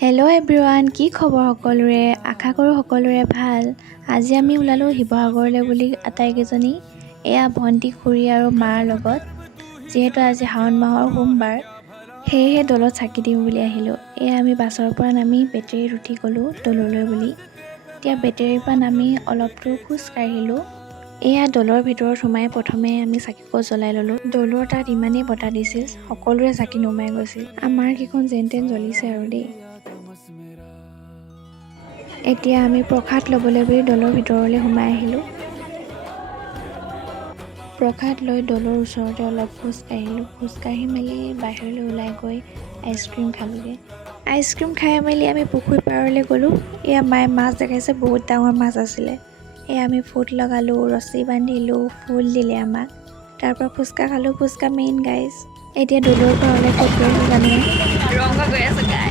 Hello' everyone, কি খবৰ সকলোৰে? আশা কৰোঁ সকলোৰে ভাল। আজি আমি ওলালোঁ শিৱসাগৰলৈ বুলি আটাইকেইজনী, এয়া ভণ্টি, খুৰী আৰু মাৰ লগত। যিহেতু আজি শাওণ মাহৰ সোমবাৰ, সেয়েহে দৌলত চাকি দিওঁ বুলি আহিলোঁ। এয়া আমি বাছৰ পৰা নামি বেটেৰীত উঠি গ'লোঁ দৌললৈ বুলি। এতিয়া বেটেৰীৰ পৰা নামি অলপ দূৰ খোজ কাঢ়িলোঁ। এয়া দৌলৰ ভিতৰত সোমাই প্ৰথমে আমি চাকিগছ জ্বলাই ল'লোঁ। দৌলৰ তাত ইমানেই বতাহ দিছিল, সকলোৰে চাকি নুমাই গৈছিল। আমাৰ কেইখন যেন তেন জ্বলিছে আৰু দেই। এতিয়া আমি প্ৰসাদ ল'বলৈ বুলি দৌলৰ ভিতৰলৈ সোমাই আহিলোঁ। প্ৰসাদ লৈ দৌলৰ ওচৰতে অলপ খোজকাঢ়িলোঁ। খোজকাঢ়ি মেলি বাহিৰলৈ ওলাই গৈ আইচক্ৰীম খালোঁগৈ। আইচক্ৰীম খাই মেলি আমি পুখুৰী পাৰলৈ গ'লোঁ। এয়া মায়ে মাছ দেখাইছে, বহুত ডাঙৰ মাছ আছিলে। এয়া আমি ফুট লগালোঁ, ৰছী বান্ধিলোঁ, ফুল দিলে আমাক। তাৰপৰা ফুচকা খালোঁ, ফুচকা মেইন গাইজ। এতিয়া দৌলৰ ঘৰলৈ ক'ত গৈ জানো? ৰংঘৰ গৈ আছে গাইজ।